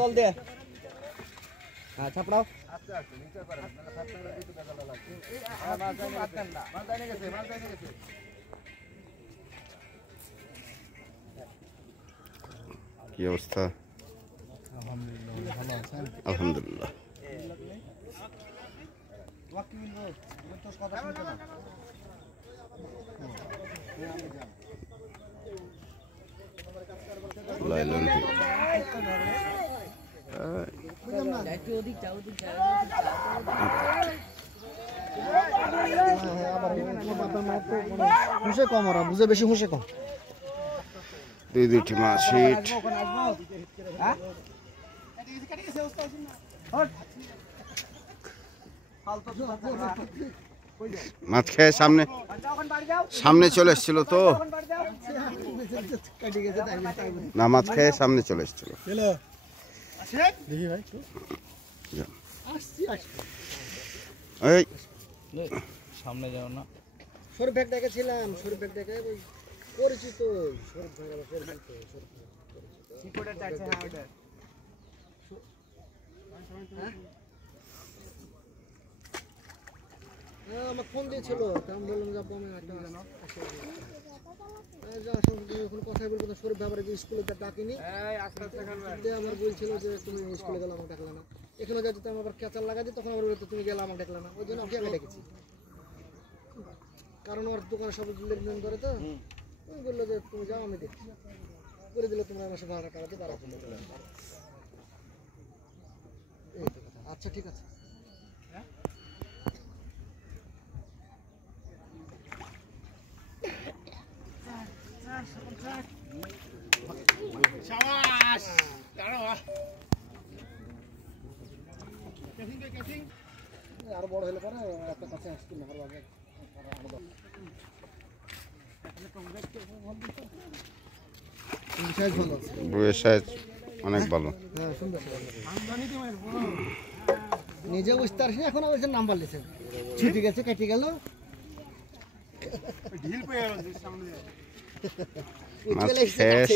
तल दे हाँ छपड़ाओ কি অবস্থা? আলহামদুলিল্লাহ। হুঁশে কম, ওরা বুঝে বেশি, হুঁশে কম। দুইটি মাছ হিট। মাছ খেয়ে সামনে চলে এসেছিল তো না, মাছ খেয়ে সামনে চলে এসেছিল। এই সামনে যাও না, শরীফ ব্যাগ দেখেছিলাম, শরীফ ব্যাগ দেখে পরিচিত আমার ফোন দিয়েছিল, আমি বললাম যে আমি কথাই বলবো না, শরীফ ব্যাপারে যে স্কুলে ডাকিনি, আমার বলছিল যে তুমি স্কুলে গেলে আমাকে ডাকলে না, এখানে যাতে আমি আবার ক্যাচার লাগা দিই, তখন আমার বলতো তুমি গেলে আমাকে ডাকলে না, ওই জন্য আমি আগে ডেকেছি, কারণ ওর দোকানে সব লেনদেন করে তো, তুমি বললো যে তুমি যাও আমি দেখছি, করে দিলে তোমরা আমার সাথে ভাড়া টাড়াতে পারো। আচ্ছা ঠিক আছে। আরো বড় হলে পরে একটা কাছে আসতে না পারবো। বইয়ের সাইজ অনেক ভালো। নিজে বুঝতে পারছি, এখন অবশ্যই নাম্বার লিখেছেন, ছুটি গেছে কেটে গেল,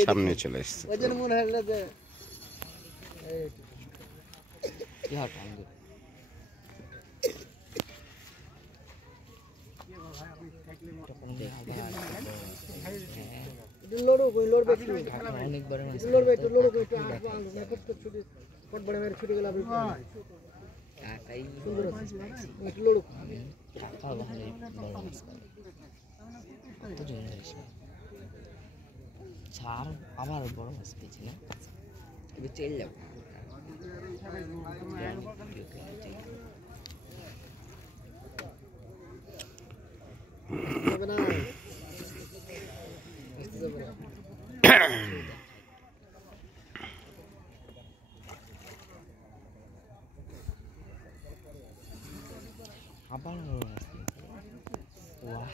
সামনে চলে এসছে। ওই জন্য মনে হলো যে ছুটি গেল ছাড়, আবার বড় মাছ পেয়েছি না, এবার চলে যাবো। আবার বড় মাছ পেয়েছি, ওয়াহ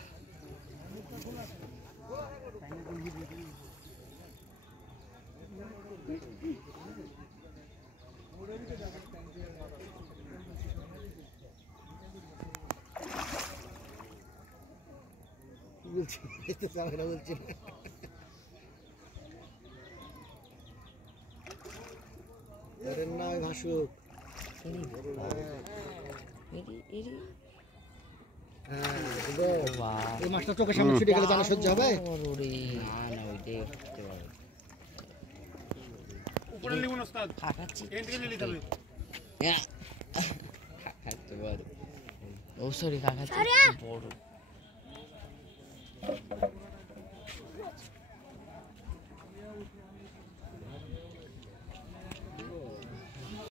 বলছি বলছি না ভাসুক, এই মাছটা চোখের সামনে ছুটে গেলে জানা সহ্য হবে? ও সরি কাকা বড়